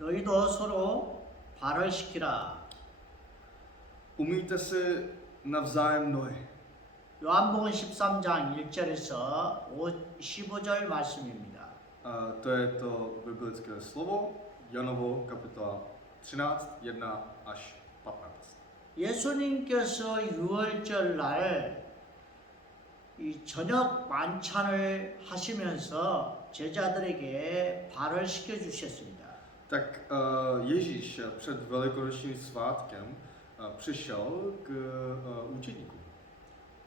너희도 서로 발을 시키라. Umýjte si navzájem nohy. 요한복음 13장 1절에서 15절 말씀입니다. To je to biblické slovo, Janovo kapitola 13, 1 až 15. 예수님께서 유월절 날 이 저녁 만찬을 하시면서 제자들에게 발을 씻겨 주셨습니다. Tak Ježíš před velikonočním svátkem přišel k učeníkům.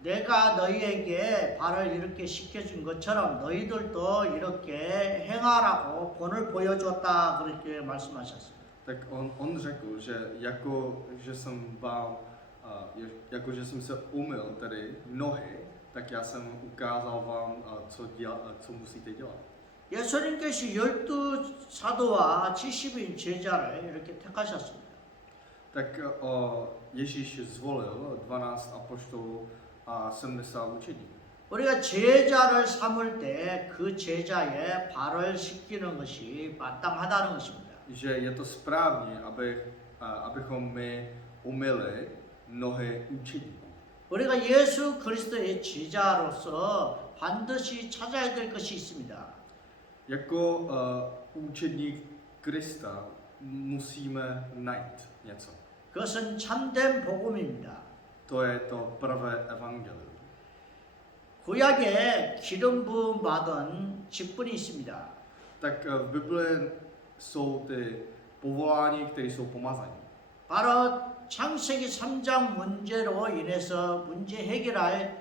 내가 너희에게 발을 이렇게 씻겨준 것처럼 너희들도 이렇게 행하라고 본을 보여줬다 그렇게 말씀하셨습니다. Tak on řekl, že že jsem se umyl tedy nohy, tak já jsem ukázal vám, co musíte dělat. 예수님께서 12 사도와 70인 제자를 이렇게 택하셨습니다. Tak Ježíš zvolil 12 apoštolů a 70 učeníků. 우리가 제자를 삼을 때 그 제자의 발을 씻기는 것이 마땅하다는 것입니다. Že je to správně, abychom my umyli nohy učeníků. 우리가 예수 그리스도의 제자로서 반드시 찾아야 될 것이 있습니다. Jako učedník Krista musíme najít něco. 그것은 참된 복음입니다. To je to pravé evangelium. 구약에 기름 부음 받은 직분이 있습니다. Tak v Biblii jsou ty povolání, které jsou pomazaní. 바로 창세기 3장 문제로 인해서 문제 해결할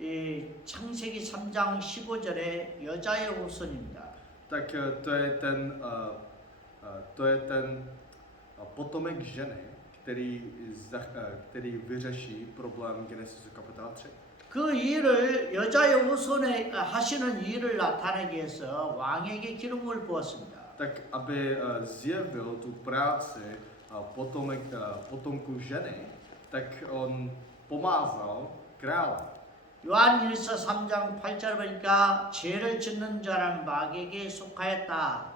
이 창세기 3장 15절의 여자의 후손입니다. Tak to je ten potomek ženy, který vyřeší problém Genesis kapitola 3. 그 일을 여자의 후손에 하시는 일을 나타내기 위해서 왕에게 기름을 부었습니다. Tak aby zjevil tu práci potomku ženy, tak on pomázal krále. 요한 1서 3장 8절 보니까 죄를 짓는 자는 마귀에게 속하였다.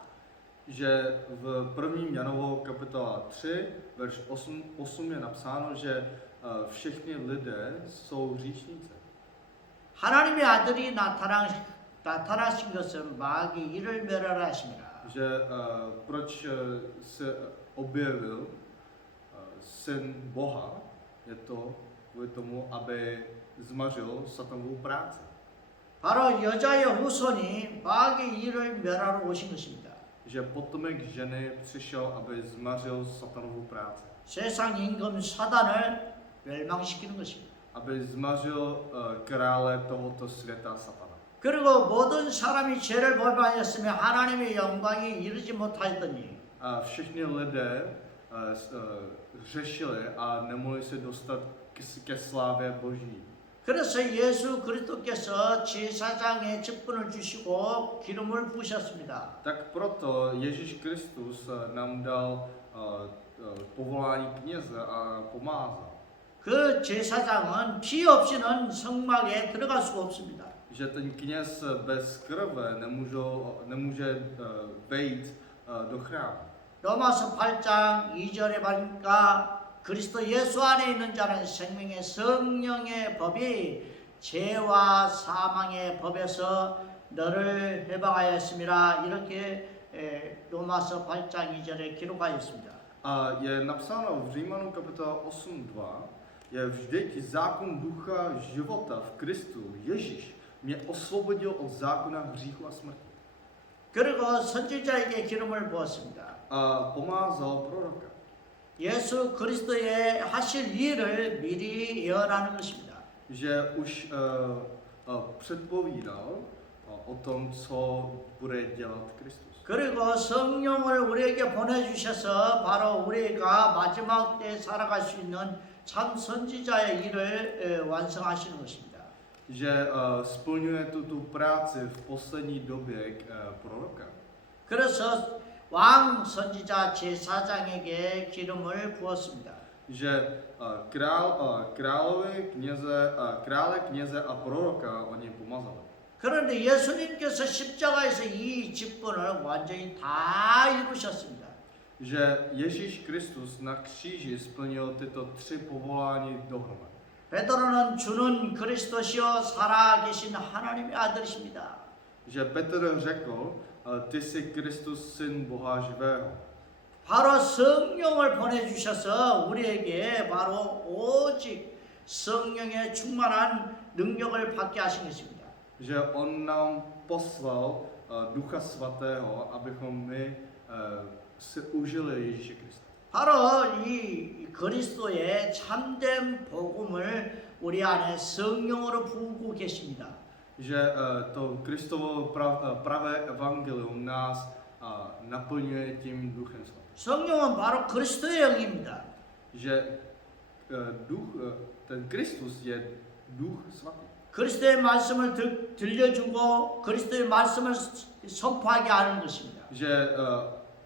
Že v 1. Janovo kapitola 3, verš 8 je napsáno, že všichni lidé jsou hříšníci. 하나님의 아들이 나타나신 것은 마귀 이를 멸하라 하십니다. Že proč se objevil syn Boha, je to kvůli tomu, aby zmařil satanovou práci. 바로 여자의 후손이 마귀의 일을 멸하러 오신 것입니다. Že potomek ženy přišel, aby zmařil satanovou práci. 세상 임금 사단을 멸망시키는 것입니다. Aby zmařil krále tohoto světa satana. 그리고 모든 사람이 죄를 범하였으며 하나님의 영광이 이르지 못하였더니 A všichni lidé řešili a nemohli se dostat ke slávě Boží. 그래서 예수 그리스도께서 제사장의 직분을 주시고 기름을 부으셨습니다. Tak proto Ježíš Kristus nám dal povolání kněze a pomázal. 그 제사장은 피 없이는 성막에 들어갈 수가 없습니다. Že ten kněz bez krve nemůže vejít do chrámu. 로마서 8장 2절에 보니까 그리스도 예수 안에 있는 자는 생명의 성령의 법이 죄와 사망의 법에서 너를 해방하였음이라 이렇게 로마서 8장 2절에 기록하였습니다. A je napsáno v Římanům kapitola 8:2, je vždyť zákon ducha života v Kristu, Ježíš, mě osvobodil od zákona hříchu a smrti. 그리고 선지자에게 기름을 부었습니다. A pomázal proroka. 예수 그리스도의 하실 일을 미리 예언하는 것입니다. Že už předpovídal o tom, co bude dělat Kristus. 그리고 성령을 우리에게 보내주셔서 바로 우리가 마지막 때 살아갈 수 있는 참 선지자의 일을 완성하시는 것입니다. Že splňuje tu práci v poslední době proroka. 그래서 왕 선지자 제사장에게 기름을 부었습니다. Že krále, kněze a proroka oni pomazali. 그런데 예수님께서 십자가에서 이 직분을 완전히 다 이루셨습니다. že Ježíš Kristus na kříži splnil tyto tři povolání dohromady. 베드로는 주는 그리스도시요 살아계신 하나님의 아들이십니다. Že Petr řekl, ty jsi Kristus, syn Boha živého. 바로 성령을 보내주셔서 우리에게 바로 오직 성령의 충만한 능력을 받게 하신 것입니다. Že on nám poslal Ducha Svatého, abychom my si užili Ježíše Krista. 바로 이 그리스도의 참된 복음을 우리 안에 성령으로 부으고 계십니다. Že to Kristovo pravé evangelium nás naplňuje tím Duchem Svatým. 성령은 바로 그리스도의 영입니다. Že ten Kristus je Duch Svatý. 그리스도의 말씀을 들려주고 그리스도의 말씀을 선포하게 하는 것입니다. Že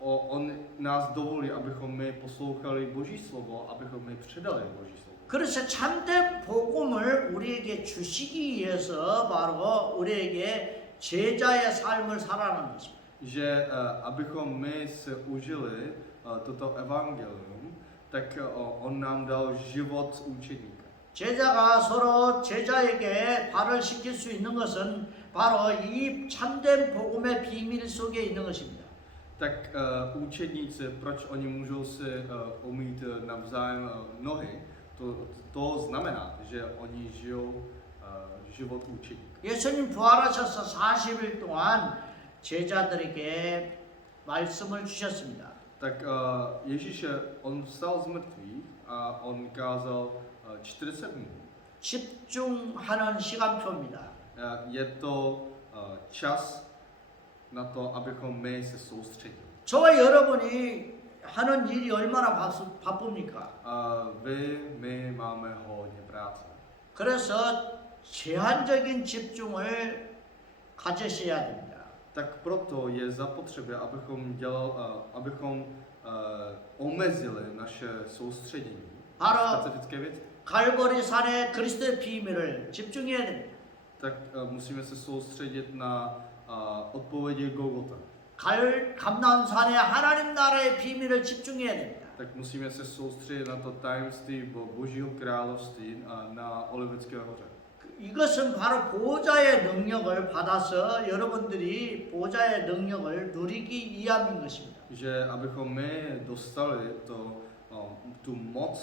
on nás dovolí, abychom my poslouchali Boží slovo, abychom my předali Boží slovo. 그래서 참된 복음을 우리에게 주시기 위해서 바로 우리에게 제자의 삶을 살아가는 것입니다. Že abychom my se užili toto evangelium, tak on nám dal život učedníka. 제자가 서로 제자에게 발을 씻길 수 있는 것은 바로 이 참된 복음의 비밀 속에 있는 것입니다. Tak učedníci, proč oni můžou si umýt navzájem nohy, to znamená, že oni žijou život učedníka. 예수님 부활하셔서 40일 동안 제자들에게 말씀을 주셨습니다. Tak Ježíš, on vstal z mrtvých a on kázal 40 dnů. 집중하는 시간표입니다. Je to čas na to, abychom my se soustředili. 저와 여러분이 하는 일이 얼마나 바쁩니까? My máme hodně práce. 그래서 제한적인 집중을 가지셔야 됩니다. Tak proto je zapotřebí, abychom omezili naše soustředění na specifické věci. 갈보리 산의 그리스도의 비밀을 집중해야 됩니다. Tak musíme se soustředit na odpovědi Golgota. 감나온 산의 하나님 나라의 비밀을 집중해야 됩니다. Tak musíme se soustředit na to tajemství Božího království na Olivecké hoře. 이것은 바로 보좌의 능력을 받아서 여러분들이 보좌의 능력을 누리기 위함인 것입니다. Že abychom my dostali tu moc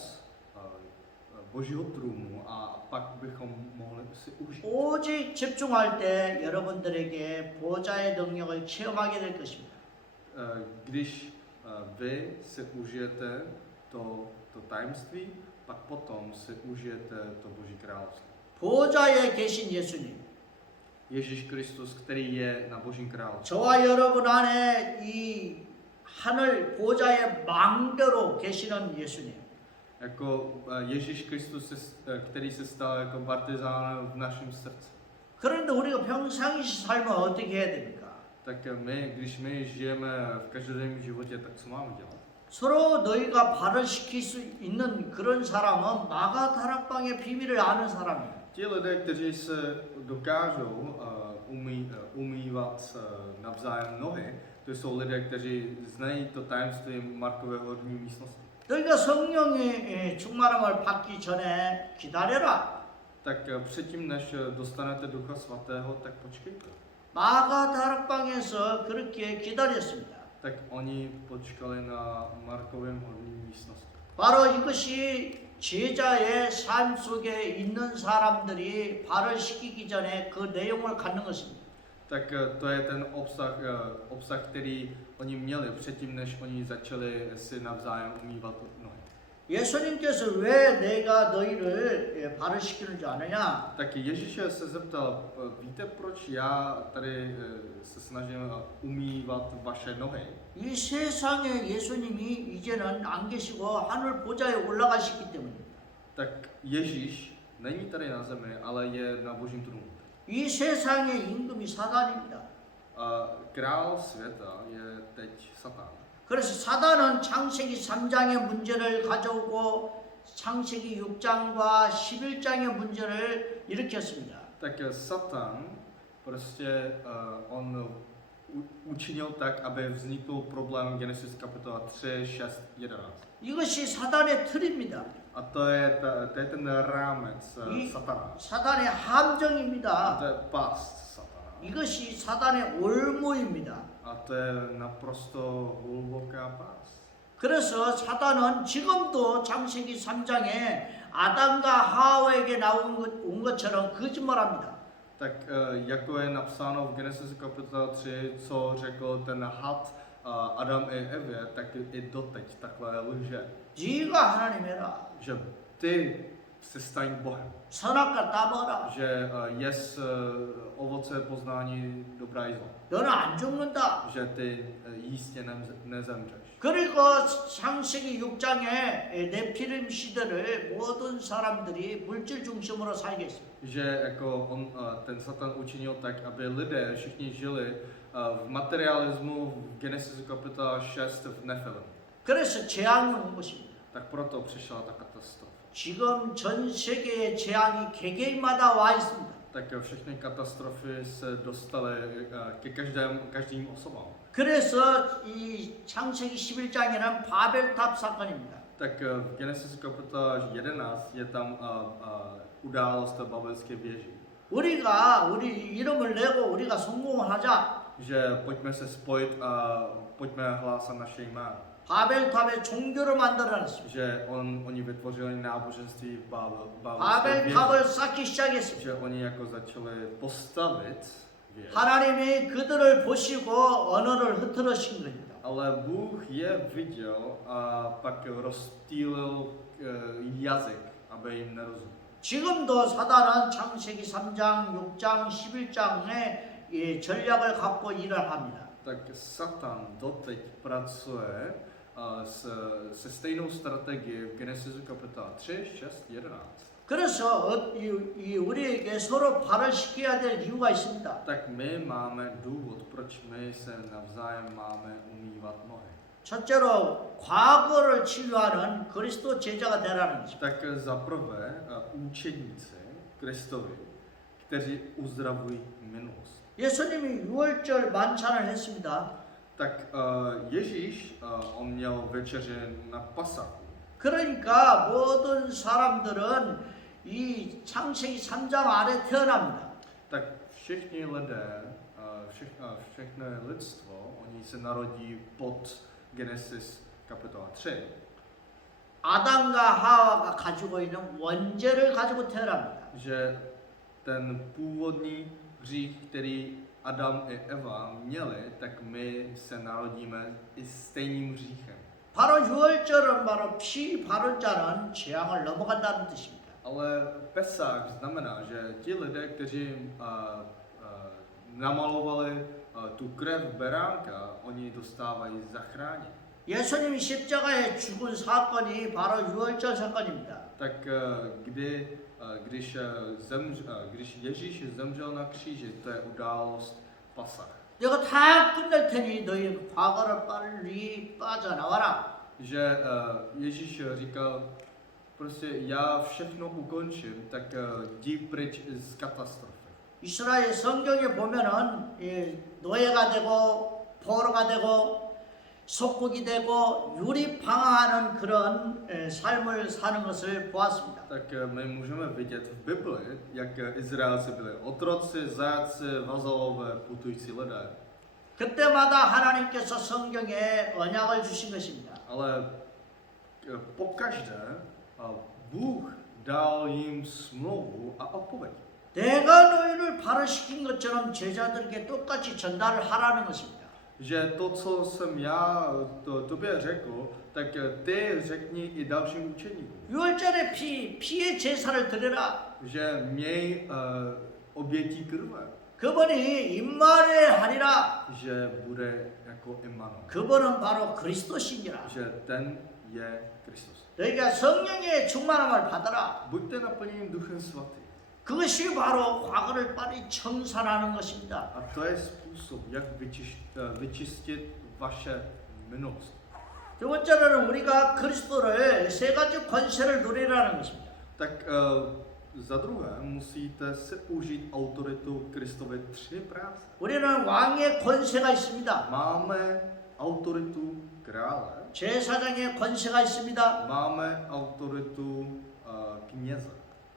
Božího trůnu a pak bychom mohli si užít. 오직 집중할 때 여러분들에게 보좌의 능력을 체험하게 될 것입니다. Když vy si užijete to tajemství, pak potom si užijete to Boží království. 보좌에 계신 예수님, Ježíš Kristus, který je na Božím království. 저와 여러분 안에 이 하늘 보좌의 망대로 계시는 예수님. Jako Ježíš Kristus, který se stal jako partizán v našem srdci. 그런데 우리가 평상시 살면 어떻게 해야 됩니까? Tak když my žijeme v každodenním životě, tak co máme dělat? 서로 너희가 발을 시킬 수 있는 그런 사람은 마가 다락방의 비밀을 아는 사람이에요. Ti lidé, kteří se dokážou umývat navzájem nohy, to jsou lidé, kteří znají to tajemství Markové horní místnosti. 너희가 성령의 충만함을 받기 전에 기다려라. Tak předtím, než dostanete Ducha Svatého, tak počkejte. 마가 다락방에서 그렇게 기다렸습니다. Tak oni počkali na Markovém horní místnosti. 바로 이것이 제자의 삶 속에 있는 사람들이 발을 시키기 전에 그 내용을 갖는 것입니다. Tak to je ten obsah, který oni měli předtím, než oni začali si navzájem umývat nohy. 예수님께서 왜 내가 너희를 발을 시키는 줄 아느냐? Tak Ježíš se zeptal, víte, proč já tady se snažím umývat vaše nohy? 이 세상에 예수님이 이제는 안 계시고 하늘 보좌에 올라가시기 때문입니다. Tak Ježíš není tady na zemi, ale je na Božím trůnu. 이 세상의 임금이 사단입니다. Král světa je teď Satan. 그래서 사단은 창세기 3장의 문제를 가져오고 창세기 6장과 11장의 문제를 일으켰습니다. Tak Satan prostě on učinil tak, aby vznikl problém Genesis kapitola 3, 6, 11. 이것이 사단의 틀입니다. A to je ten rámec satana. 사단의 A 함정입니다. to je past satana. 이것이 사단의 올무입니다. A to je naprosto hluboká past. 그래서 사단은 지금도 창세기 3장에 아담과 하와에게 온 것처럼 거짓말합니다. Tak jako je napsáno v Genesis kapitola 3, co řekl ten had Adam i Evě, tak i doteď takhle lže. 네가 하나님 해라. Že ty se staň Bohem. 선악과 따먹어라. Že jes ovoce poznání dobrá i zla. 너는 안 죽는다. Že ty jistě nezemřeš. 그리고 창세기 6장에 네피림 시대를 모든 사람들이 물질 중심으로 살게 했습니다. Že jako ten Satan učinil tak, aby lidé všichni žili v materialismu v Genesis kapitola 6 v Nefilim. 그래서 재앙이 온 것입니다. Tak proto přišla ta katastrofa. 지금 전 세계의 재앙이 개개인마다 와 있습니다. Tak všechny katastrofy se dostaly ke každým osobám. 그래서 이 창세기 11장에는 바벨탑 사건입니다. Tak v Genesis kapitola 11 je tam událost babelské věži. 우리 이름을 내고 우리가 성공을 하자. Že pojďme se spojit a pojďme hlásat naše jméno. 바벨탑의 종교를 만들어냈습니다. Že oni vytvořili náboženství v 바벨탑을 쌓기 시작했습니다. Že oni jako začali postavit věž. 하나님이 그들을 보시고 언어를 흐트러신 겁니다. Ale Bůh je viděl a pak rozptýlil jazyk, aby jim nerozuměl. 지금도 사단은 창세기 3장, 6장, 11장의 전략을 갖고 일을 합니다. Tak Satan doteď pracuje se stejnou strategií v Genesisu kapitola 3, 6, 11. 그래서 우리에게 서로 발을 시켜야 될 이유가 있습니다. Tak my máme důvod, proč my se navzájem máme umývat nohy. 첫째로 과거를 치유하는 그리스도 제자가 되라는 것입니다. Tak za prvé učedníci Kristovi, kteří uzdravují minulost. 예수님이 6월절 만찬을 했습니다. Tak Ježíš on měl večeři na Pasachu. 그러니까 모든 사람들은 이 창세기 3장 아래 태어납니다. Tak všichni lidé, všechno lidstvo, oni se narodí pod Genesis kapitola 3. 아담과 하와가 가지고 있는 원죄를 가지고 태어납니다. Že ten původní hřích, který Adam i Eva měli, tak my se narodíme i stejným hříchem. 바로 6월절은 바로 피 바른 자는 재앙을 넘어간다는 뜻입니다. Ale Pesach znamená, že ti lidé, kteří namalovali tu krev beránka, oni dostávají zachránění. 예수님이 십자가에 죽은 사건이 바로 6월절 사건입니다. Tak když Ježíš zemřel na kříži, to je událost Pasach. 내가 다 끝낼 테니 너희 과거를 빨리 빠져나와라. Že Ježíš říkal, prostě já všechno ukončím, tak jdi pryč z katastrofy. 이스라엘 성경에 보면은 노예가 되고 포로가 되고 속국이 되고 유리방황하는 그런 삶을 사는 것을 보았습니다. Tak my můžeme vidět v Bibli, jak Izraelci byli otroci, zajatci, vazalové, putující lidé. 그때마다 하나님께서 성경에 언약을 주신 것입니다. Ale pokaždé Bůh dal jim smlouvu a odpověď. 내가 너희를 발을시킨 것처럼 제자들에게 똑같이 전달을 하라는 것입니다. Že to, co jsem já tobě řekl, tak ty řekni i dalším učeníkům. 6월절에 피의 제사를 드려라. Že měj obětí krve. 그분이 임마누엘 하리라. Že bude jako Immanuel. 그분은 바로 그리스도시니라. Že ten je Kristus. 너희가 성령의 충만함을 받아라. Buďte naplněni Duchem Svatým. 그것이 바로 과거를 빨리 청산하는 것입니다. A to je způsob, jak vyčistit vaše minulost. 두 번째로는 우리가 그리스도를 세 가지 권세를 누리라는 것입니다. Tak Za druhé, musíte se užít autoritu Kristovy tři práce. 우리는 왕의 권세가 있습니다. Máme autoritu krále, 제사장의 권세가 있습니다. máme autoritu kněze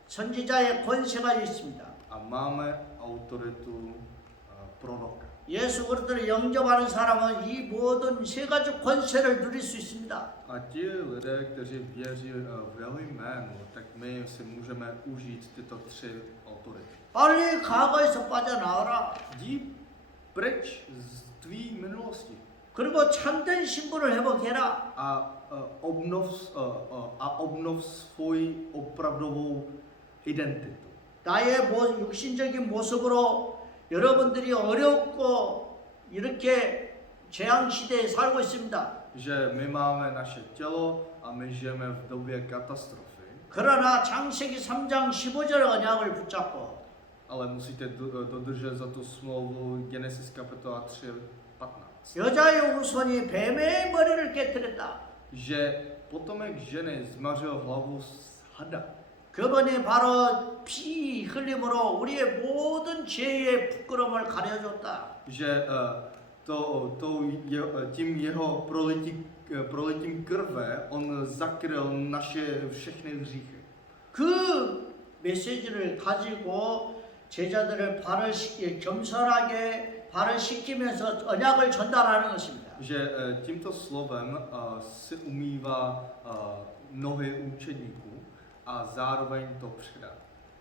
선지자의 권세가 있습니다. a máme autoritu proroka. 예수 그리스도를 영접하는 사람은 이 모든 세 가지 권세를 누릴 수 있습니다. A ti lidé, kteří věří v jeho jménu, tak my si můžeme užít tyto tři autority. 빨리 과거에서 빠져나와라. Jdi pryč z tvý minulosti 그리고 참된 신분을 회복해라. a obnov svoji opravdovou identitu. 나의 육신적인 모습으로 여러분들이 어렵고 이렇게 재앙 시대에 살고 있습니다. Že my máme naše tělo a my žijeme v době katastrofy, 그러나 창세기 3장 15절 언약을 붙잡고 ale musíte dodržet za tu smlouvu Genesis kapitola 3:15. 여자의 후손이 뱀의 머리를 깨뜨렸다. Že potomek ženy zmařil hlavu z hada. 그분이 바로 피 흘림으로 우리의 모든 죄의 부끄러움을 가려줬다. Že tím jeho prolitím krve on zakryl naše všechny hříchy. 그 메시지를 가지고 제자들을 겸손하게 발을 씻기면서 언약을 전달하는 것입니다. Že tímto slovem si umývá nohy učedníků a zároveň to předá.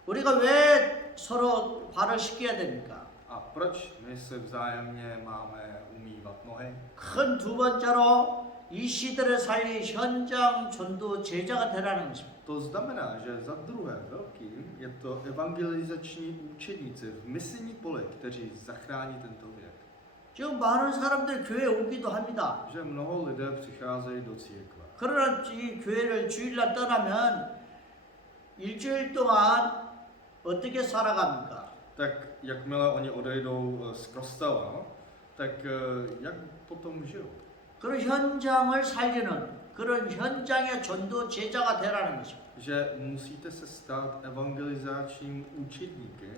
우리가 왜 서로 발을 씻겨야 됩니까? A proč my se vzájemně máme umývat nohy? 큰 두 번째로 이 시대를 살릴 현장 전도 제자가 되라는 것입니다. To znamená, že za druhé velkým je to evangelizační učedníci v misijní poli, kteří zachrání tento věk. 지금 많은 사람들 교회에 오기도 합니다. Že mnoho lidé přicházejí do církve. 그러나 이 교회를 주일날 떠나면 일주일 동안 어떻게 살아갑니까? Tak jakmile oni odejdou z kostela, tak jak potom žijou? 그런 현장을 살리는 그런 현장의 전도 제자가 되라는 것입니다. Že musíte se stát evangelizačním učedníky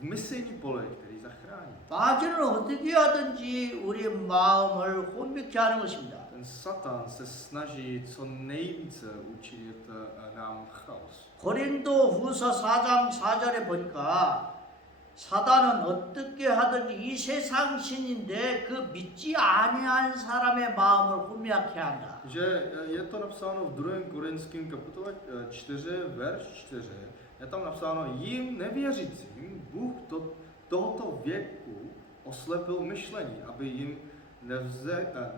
v misijní poli, který zachrání. 마귀는 어떻게 하든지 우리 마음을 혼미케 하는 것입니다. Ten Satan se snaží co nejvíce učinit nám chaos. 고린도후서 4장 4절에 보니까 사단은 어떻게 하든지 이 세상 신인데 그 믿지 아니한 사람의 마음을 혼미하게 한다. Že je to napsáno v 2. Korinským kapitole 4, verš 4. Je tam napsáno, jim nevěřícím Bůh tohoto věku oslepil myšlení, aby jim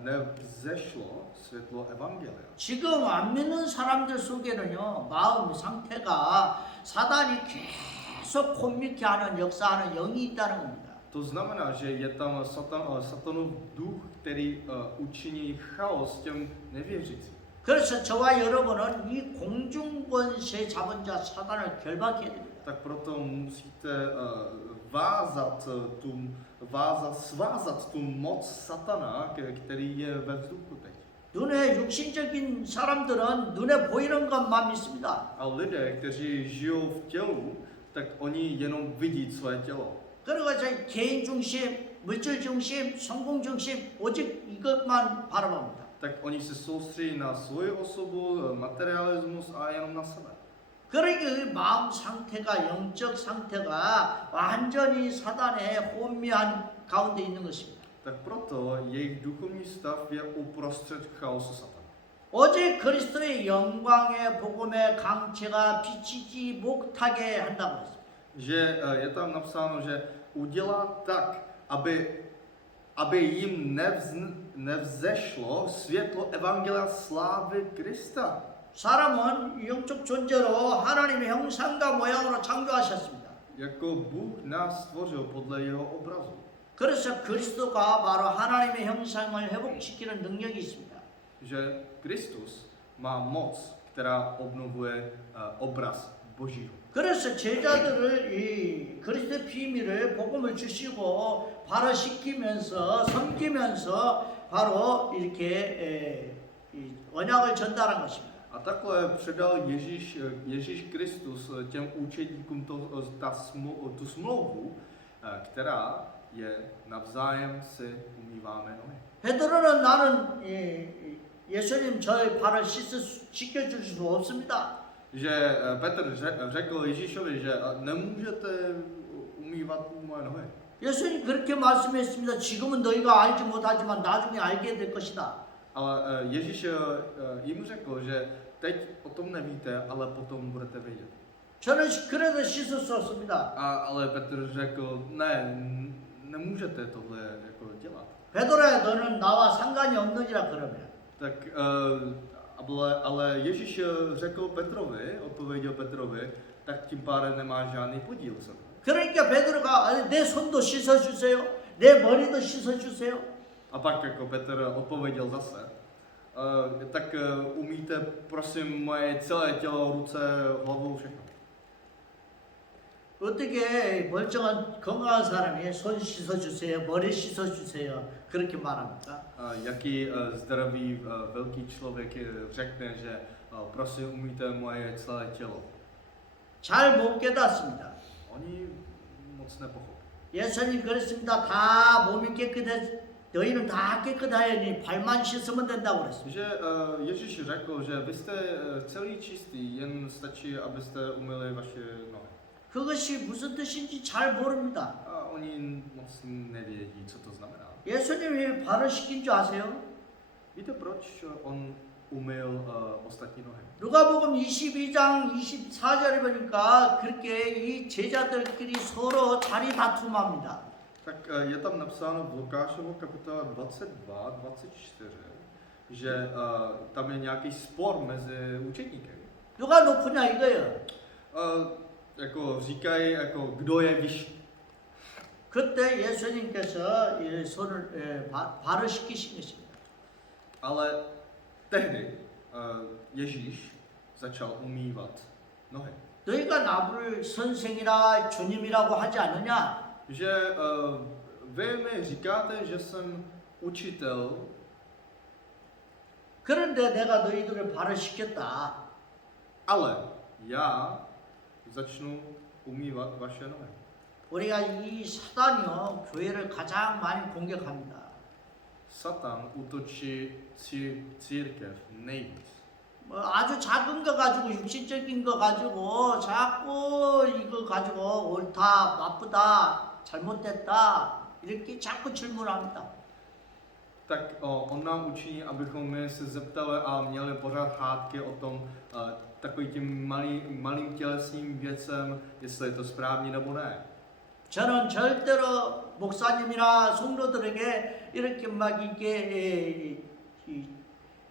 nevzešlo světlo evangelia. 지금 안 믿는 사람들 속에는요 마음 상태가 사단이 계속 혼미케 하는 역사하는 영이 있다는 겁니다. To znamená, že je tam Satanův duch, který učiní chaos těm nevěřícím. 그래서 저와 여러분은 이 공중권세 잡은 자 사단을 결박해야 됩니다. Tak proto musíte svázat tu moc Satana, který je ve vzduchu teď. 눈에 육신적인 사람들은 눈에 보이는 것만 믿습니다. A lidé, kteří žijou v tělu, tak oni jenom vidí své tělo. 그리고 이제 개인 중심, 물질 중심, 성공 중심 오직 이것만 바라봅니다. Tak oni se soustředí na svoji osobu, materialismus a jenom na sebe. 그러니까 마음 상태가 영적 상태가 완전히 사단의 혼미한 가운데 있는 것입니다. Tak proto jejich duchovní stav je uprostřed chaosu Satana. 오직 그리스도의 영광의 복음의 강체가 비치지 못하게 한다고 했습니다. Že je tam napsáno, že udělá tak, aby jim nevzešlo světlo evangelia slávy Krista. 사람은 영적 존재로 하나님의 형상과 모양으로 창조하셨습니다. Jako Bůh nás stvořil podle jeho obrazu. 그래서 그리스도가 바로 하나님의 형상을 회복시키는 능력이 있습니다. Že Kristus má moc, která obnovuje obraz Božího. 그래서 제자들을 이 그리스도의 비밀을 복음을 주시고 바로 시키면서 섬기면서 바로 이렇게 이 언약을 전달한 것입니다. A takhle předal Ježíš Kristus těm učedníkům tu smlouvu, která je navzájem si umýváme nohy. 베드로는 나는 예수님 저의 발을 씻겨줄 수 없습니다. Že Petr řekl Ježíšovi, že nemůžete umývat moje nohy. 예수님 그렇게 말씀했습니다. 지금은 너희가 알지 못하지만 나중에 알게 될 것이다. Ale Ježíš jim řekl, že teď o tom nevíte, ale potom budete vědět. 저는 그래도 씻을 수 없습니다. Ale Petr řekl, ne, nemůžete tohle jako dělat. 베드로야 너는 나와 상관이 없느니라 그러면. Tak, ale Ježíš řekl Petrovi, odpověděl Petrovi, tak tím pádem nemá žádný podíl se mnou. 그러니까 베드로가 내 손도 씻어주세요. 내 머리도 씻어주세요. A pak jako Petr odpověděl zase, tak umíte prosím moje celé tělo, ruce, hlavu, všechno. 어떻게 멀쩡한 건강한 사람이 손 씻어주세요, 머리 씻어주세요 그렇게 말합니까? Jaký zdravý velký člověk řekne, že prosím umíte moje celé tělo. 잘 못 깨닫습니다. Oni moc nepochopí. 예수님 그랬습니다. 다 몸이 깨끗해 너희는 다 깨끗하여니 발만 씻으면 된다고 그랬습니다. Že Ježíš řekl, že vy jste celý čistý, jen stačí, abyste umyli vaše nohy. 그것이 무슨 뜻인지 잘 모릅니다. A oni moc nevědí, co to znamená. 예수님이 발을 씻긴 줄 아세요? Víte, proč on umyl ostatní nohy? 누가복음 22장 24절에 보니까 그렇게 이 제자들끼리 서로 자리 다툼합니다. Tak je tam napsáno v Lukášovu kapitola 22, 24, že tam je nějaký spor mezi učedníky. 누가 높으냐 이거예요. Jako říkají, jako kdo je vyšší. 그때 예수님께서 손을 발을 씻기신 것입니다. Ale tehdy Ježíš začal umývat nohy. 너희가 나를 선생이라 주님이라고 하지 않느냐? Že vy mi říkáte, že jsem učitel, 그런데 내가 너희들의 발을 씻겼다. ale já začnu umývat vaše nohy. 우리가 이 사단이요 교회를 가장 많이 공격합니다. Satan útočí církev nejvíc. 뭐 아주 작은 거 가지고 육신적인 거 가지고 자꾸 이거 가지고 옳다, 나쁘다, 잘못됐다 이렇게 자꾸 질문합니다. Tak on nám učiní, abychom my se zeptali a měli pořád hádky o tom takovým tím malým tělesným věcem, jestli je to správně nebo ne. 저는 절대로 목사님이나 성도들에게 이렇게 막 이게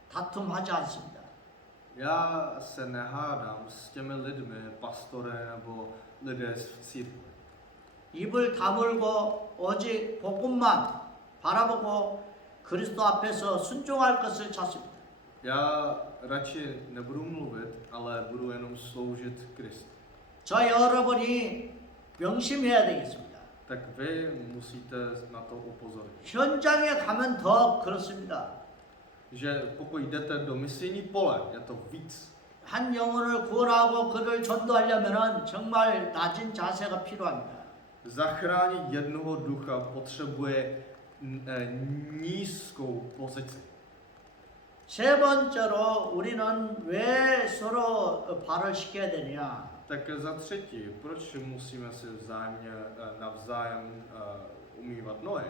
다툼하지 않습니다. Já se nehádám s těmi lidmi, pastory nebo lidé z církve. 입을 다물고 오직 복음만 바라보고 그리스도 앞에서 순종할 것을 찾습니다. Já radši nebudu mluvit, ale budu jenom sloužit Kristu. 저 여러분이 명심해야 되겠습니다. Tak vy musíte na to upozornit. 현장에 가면 더 그렇습니다. Že pokud jdete do misijní pole, je to víc. 한 영혼을 구원하고 그를 전도하려면 정말 낮은 자세가 필요합니다. Zachránit jednoho ducha potřebuje nízkou pozici. 세 번째로 우리는 왜 서로 발을 씻겨야 되냐? Tak za třetí, proč musíme si navzájem umývat nohy?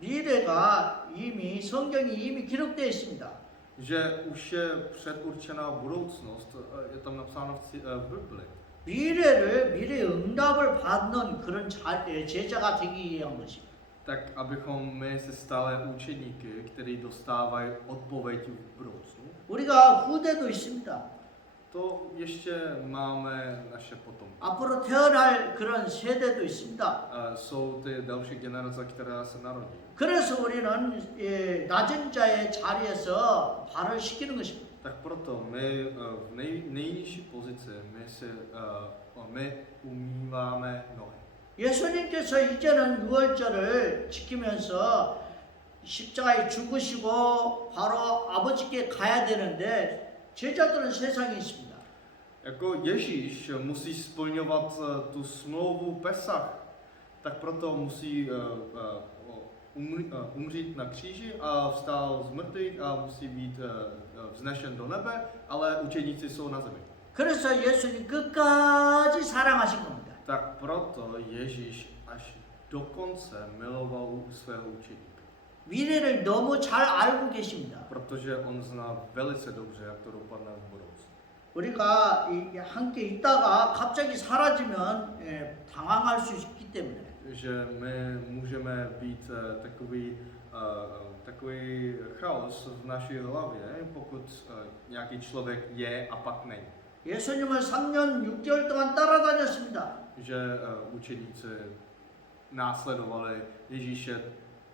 미래가 이미 성경이 이미 기록되어 있습니다. Že už je předurčená budoucnost, je tam napsáno v Bibli. 미래의 응답을 받는 그런 제자가 되기 위한 것입니다. Tak abychom my se stali učedníky, kteří dostávají odpověď v budoucnu. 우리가 후대도 있습니다. To ještě máme naše potomky. 앞으로 태어날 그런 세대도 있습니다. Jsou ty další generace, která se narodí. 그래서 우리는 낮은 자의 자리에서 발을 씻기는 것입니다. Tak proto my v nejnižší pozici my umýváme nohy. 예수님께서 이제는 유월절을 지키면서 십자가에 죽으시고 바로 아버지께 가야 되는데 제자들은 세상에 있습니다. Jako Ježíš musí splňovat tu smlouvu Pesach, tak proto musí umřít na kříži a vstál z mrtvých a musí být vznešen do nebe, ale učeníci jsou na zemi. 그래서 예수님 끝까지 사랑하신 겁니다. Tak proto Ježíš až do konce miloval svého učeníka. 미래를 너무 잘 알고 계십니다. Protože on zná velice dobře, jak to dopadne v budoucnu. 우리가 함께 있다가 갑자기 사라지면 당황할 수 있기 때문에 Že my můžeme být takový chaos v naší hlavě, pokud nějaký člověk je a pak není. 예수님을 3년 6개월 동안 따라다녔습니다. Že učeníci následovali Ježíše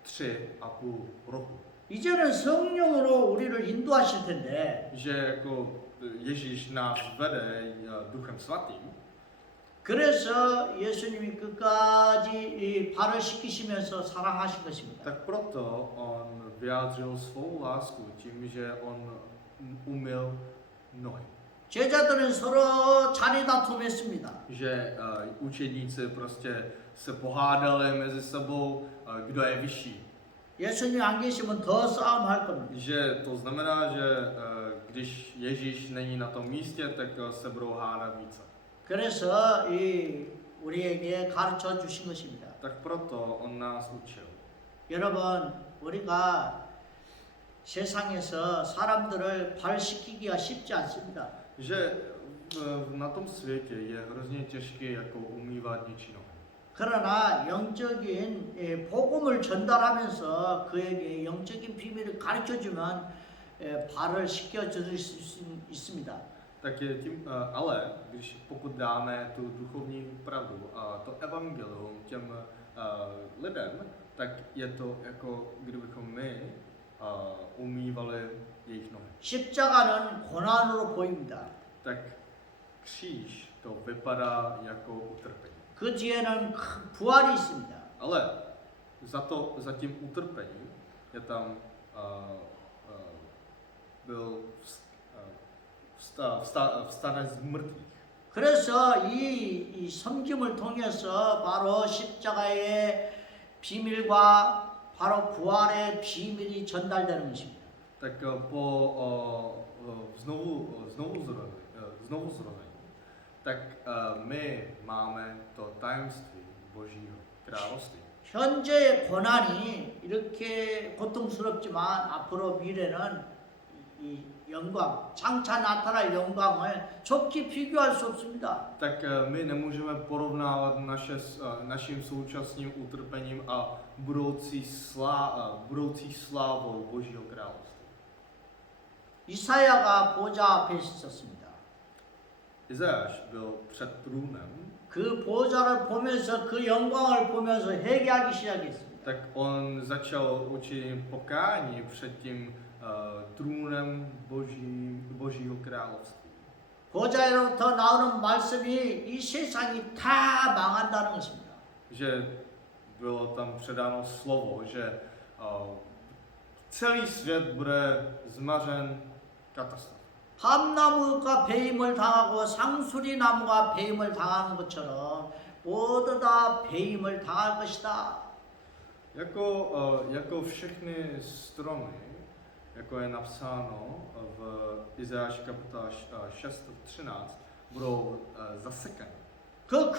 3,5 roku. 이제는 성령으로 우리를 인도하실 텐데 Že jako Ježíš nás vede Duchem Svatým, 그래서 예수님이 끝까지 발을 씻기시면서 사랑하신 것입니다. tak proto on vyjádřil svou lásku tím, že on umyl nohy. 제자들은 서로 자리 다툼했습니다. Že učeníci prostě se pohádali mezi sebou, kdo je vyšší. 예수님 안 계시면 더 싸움할 겁니다. Že to znamená, že když Ježíš není na tom místě, tak se budou hádat více. 그래서 우리에게 가르쳐 주신 것입니다. Tak proto on nás učil. 여러분, 우리가 세상에서 사람들을 발시키기가 쉽지 않습니다. Že na tom světě je hrozně těžké jako umývat něčí nohy. 그러나 영적인 복음을 전달하면서 그에게 영적인 비밀을 가르쳐주면 발을 씻겨줄 수 있습니다. Tak je tím, ale pokud dáme tu duchovní pravdu a to evangelium těm lidem, tak je to jako kdybychom my umývali jejich nohy. 십자가는 고난으로 보입니다. Tak kříž to vypadá jako utrpení. 그 뒤에는 큰 부활이 있습니다. Ale za tím utrpením je tam byl vstane z mrtvých. 그래서 이 섬김을 통해서 바로 십자가의 비밀과 바로 부활의 비밀이 전달되는 것입니다. Tak po znovu zrození, tak my máme to tajemství Božího království. 현재의 고난이 이렇게 고통스럽지만 앞으로 미래는 이 영광, 장차 나타날 영광을 좋게 비교할 수 없습니다. Tak my nemůžeme porovnávat naším současným utrpením a budoucí slávou Božího království. 이사야가 보좌 앞에 있었습니다. Izajáš byl před trůnem, 그 보좌를 보면서 그 영광을 보면서 회개하기 시작했습니다. tak on začal učinit pokání před tím trůnem Božího království. 보좌로부터 나오는 말씀이 이 세상이 다 망한다는 것입니다. Že bylo tam předáno slovo, že celý svět bude zmařen katastrofou. 밤나무가 배임을 당하고 상수리 나무가 배임을 당하는 것처럼 모두 다 배임을 당할 것이다. Jako všechny stromy, jako je napsáno v Izajáš kapitola 6:13, budou zasekané. 그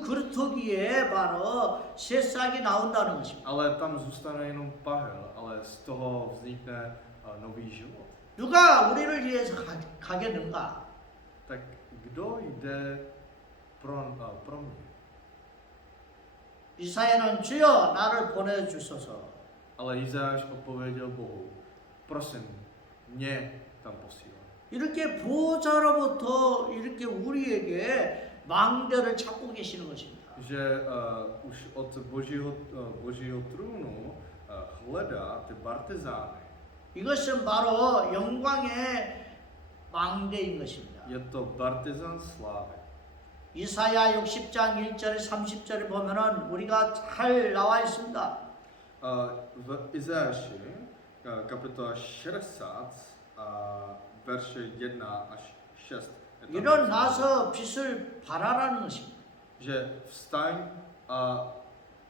그루터기에 바로 새싹이 나온다는 것입니다. Ale tam zůstane jenom pahel, ale z toho vznikne nový život. 누가 우리를 위해서 가겠는가? Tak kdo jde pro mě? 이사야는 주여 나를 보내주소서. Ale Izajáš odpověděl Bohu, prosím, mě tam posílá. 이렇게 보좌로부터 이렇게 우리에게 망대를 찾고 계시는 것입니다. Že už od Božího trůnu hledá ty bartizány. 이것은 바로 영광의 망대인 것입니다. Je to bartizán slávy. 이사야 60장 1절 30절에 보면은 우리가 잘 나와 있습니다. V Izajáši kapitola 60 verše 1 až 6. Je tam 일어나서 빛을 발하라는 것입니다. že vstaň a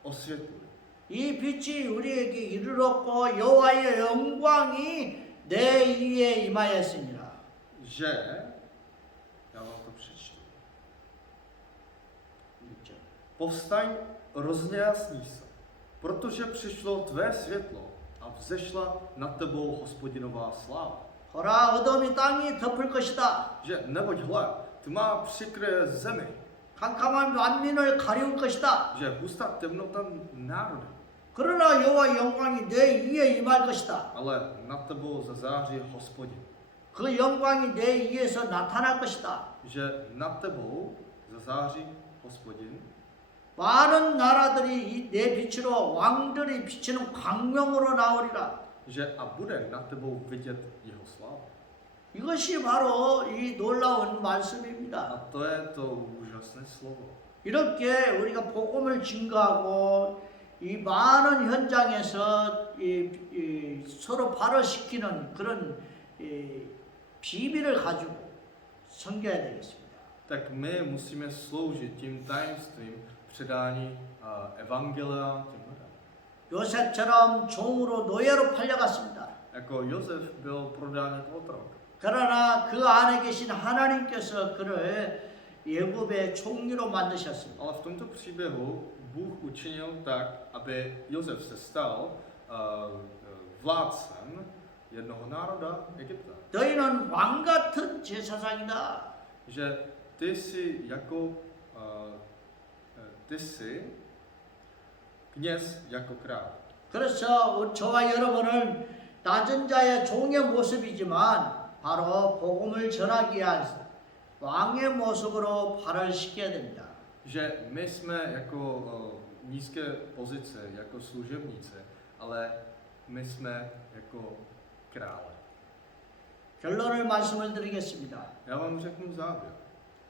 osvětluj. 이 빛이 우리에게 이르렀고 여호와의 영광이 내 위에 임하였습니다. Že, já vám to přečtu. Povstaň, rozjasní se, protože přišlo tvé světlo a vzešla nad tebou Hospodinová sláva. 보라 어둠이 땅이 덮을 것이다. Že neboť hle, tma přikryje zemi, 캄캄한 만민을 가리울 것이다. že hustá temnota národy, 그러나 여호와의 영광이 내 위에 임할 것이다. ale nad tebou zazáří Hospodin. 그 영광이 내 위에서 나타날 것이다. Že nad tebou zazáří Hospodin, 많은 나라들이 내 빛으로 왕들이 비치는 광명으로 나오리라. že a bude nad tebou vidět jeho slávu. 이것이 바로 이 놀라운 A 말씀입니다. to je to úžasné slovo. 이렇게 우리가 복음을 증거하고 이 많은 현장에서 서로 발효시키는 그런 비밀을 가지고 섬겨야 되겠습니다. Tak my musíme sloužit tím tajemstvím předání evangelia těm lidem. 요셉처럼 종으로 노예로 팔려갔습니다. Jako Josef byl prodán jako otrok. 그러나 그 안에 계신 하나님께서 그를 예굽의 총리로 만드셨습니다. Ale v tomto příběhu Bůh učinil tak, aby Josef se stal vládcem jednoho národa Egypta. 너희는 왕 같은 제사장이다. Že ty jsi jako ty jsi kněz jako král. 그래서 저와 여러분은 낮은 자의 종의 모습이지만 바로 복음을 전하기 위한 왕의 모습으로 발을시켜야 됩니다. Že my jsme jako nízké pozice, jako služebníci, ale my jsme jako krále. 결론을 말씀을 드리겠습니다. Já vám řeknu závěr.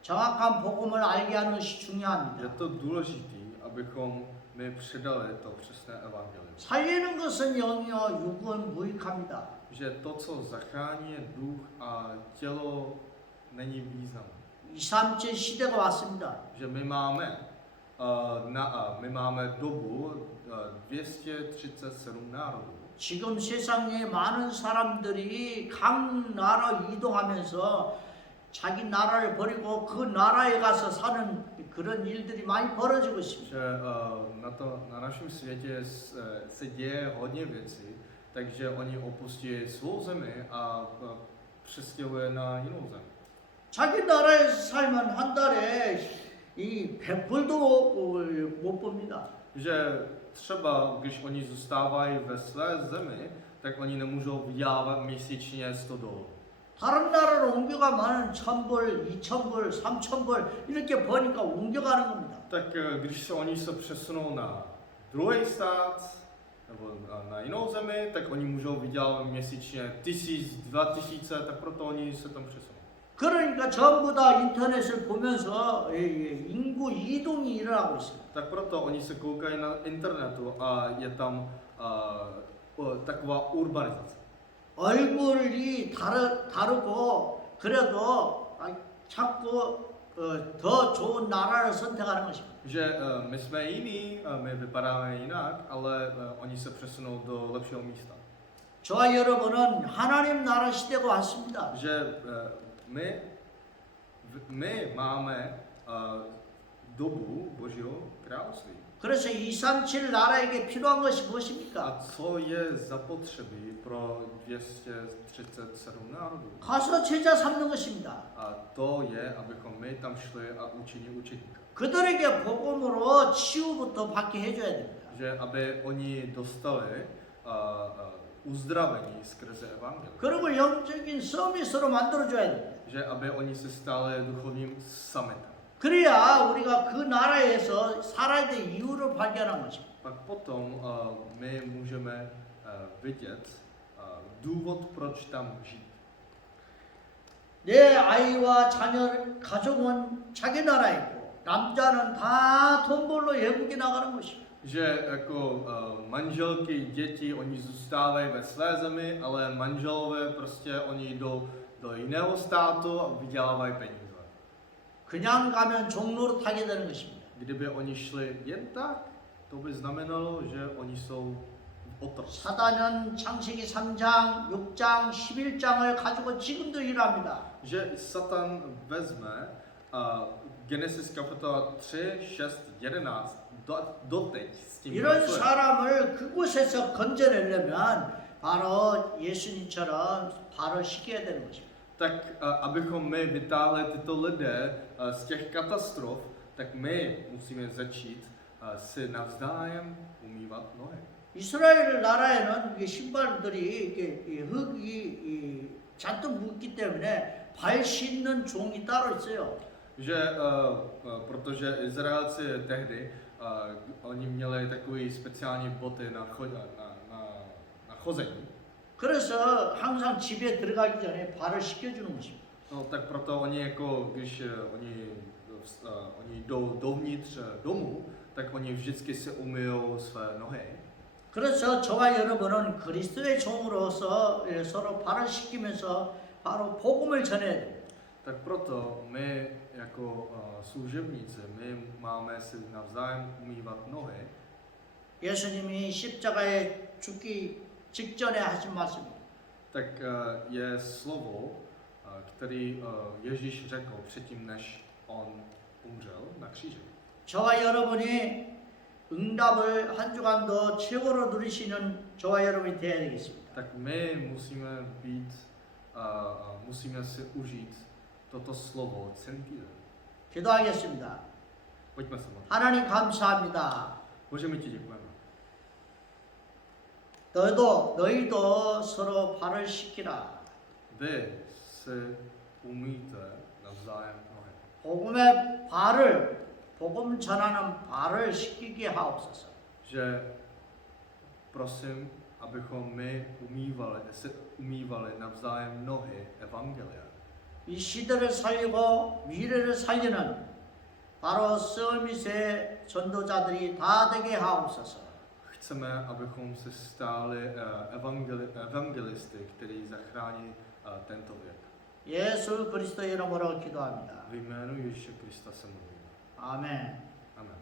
정확한 복음을 알게 하는 것이 Je 중요합니다. to důležité, abychom my předali to přesné evangelium. 살리는 것은 영이요 육은 무익합니다. Že to, co zachrání, je duch a tělo není významné. 237 시대가 왔습니다. Že my máme my máme dobu 237 národů. 지금 세상에 많은 사람들이 각 나라 이동하면서 자기 나라를 버리고 그 나라에 가서 사는 그런 일들이 많이 벌어지고 있습니다. Že na našem světě se děje hodně věcí, takže oni opustí svou zemi a přestěhuje na jinou zemi. 자기 나라에서 살면 한 달에 이 100불도 못 봅니다. Že třeba, když oni zůstávají ve své zemi, tak oni nemůžou vydělávat měsíčně $100. 다른 나라로 옮겨가면 1000불, 2000불, 3000불 이렇게 버니까 옮겨가는 겁니다. Tak když se oni přesunou na druhý stát nebo na jinou zemi, tak oni můžou vydělávat měsíčně 1000, 2000, tak proto oni se tam přesunou. 그러니까 전부 다 인터넷을 보면서 인구 이동이 일어나고 있습니다. Tak proto oni se koukají na internetu a je tam taková urbanizace. 얼굴이 다르고 그래도 자꾸 더 좋은 나라를 선택하는 것입니다. Že my jsme jiní, my vypadáme jinak, ale oni se přesunou do lepšího místa. 저와 여러분은 하나님 나라 시대가 왔습니다. Že my máme dobu Božího království. 그래서 237 나라에게 필요한 것이 A 무엇입니까? co je zapotřebí pro 237 národů? 가서 제자 삼는 것입니다. A to je, abychom my tam šli a učinili učedníka. 그들에게 복음으로 치유부터 받게 해줘야 됩니다. Že aby oni dostali uzdravení skrze evangelium. 그리고 영적인 서밋으로 만들어줘야 됩니다. Že aby oni se stali duchovním summitem. 그래야 우리가 그 나라에서 살아야 될 이유를 발견한 것입니다. Pak potom my můžeme vidět důvod, proč tam žít. 내 아이와 자녀, 가족은 자기 나라이고 남자는 다 돈 벌러 외국에 나가는 것입니다. že jako manželky, děti, oni zůstávají ve své zemi, ale manželové prostě oni jdou do jiného státu a vydělávají peníze. 그냥 가면 종로로 타게 되는 것입니다. Kdyby oni šli jen tak, to by znamenalo, že oni jsou v otroctví. 사단은 창세기 3장, 6장, 11장을 가지고 지금도 일합니다. Že Satan vezme Genesis kapitola 3, 6, 11 doteď s tím 이런 pracuje. 사람을 그곳에서 건져내려면 바로 예수님처럼 바로 시켜야 되는 것입니다. Tak abychom my vytáhli tyto lidé z těch katastrof, tak my musíme začít si navzájem umývat nohy. 이스라엘 나라에는 이게 신발들이 이렇게 흙이 잔뜩 묻기 때문에 발 씻는 종이 따로 있어요. Že, protože Izraelci tehdy, oni měli takové speciální boty na chození. 그래서 항상 집에 들어가기 전에 발을 씻겨주는 것입니다. No, tak proto oni jako, když oni jdou dovnitř domu, tak oni vždycky si umyjou své nohy. 그래서 저와 여러분은 그리스도의 종으로서 서로 발을 씻기면서 바로 복음을 전해야 됩니다. Tak proto my jako služebníci, my máme si navzájem umývat nohy. 예수님이 십자가에 죽기 직전에 하신 말씀입니다. Tak je slovo, který Ježíš řekl předtím, než on umřel na kříži. 저와 여러분이 응답을 한 주간도 최고로 누리시는 저와 여러분이 되어야 되겠습니다. Tak my musíme být, musíme si užít toto slovo celý týden. 기도하겠습니다. Pojďme se modlit. 하나님 감사합니다. Bože, my ti děkujeme. 너희도 서로 발을 씻기라. Vy si umýjte navzájem nohy. 복음의 발을 복음 전하는 발을 씻기게 하옵소서. Že prosím, abychom my umývali navzájem nohy evangelia. 이 시대를 살리고 미래를 살리는 바로 서밋의 전도자들이 다 되게 하옵소서. Chceme, abychom se stáli evangelisty, kteří zachrání tento věk. 예수 그리스도 이름으로 기도합니다. V jménu Ježíše Krista se modlíme. 아멘. Amen.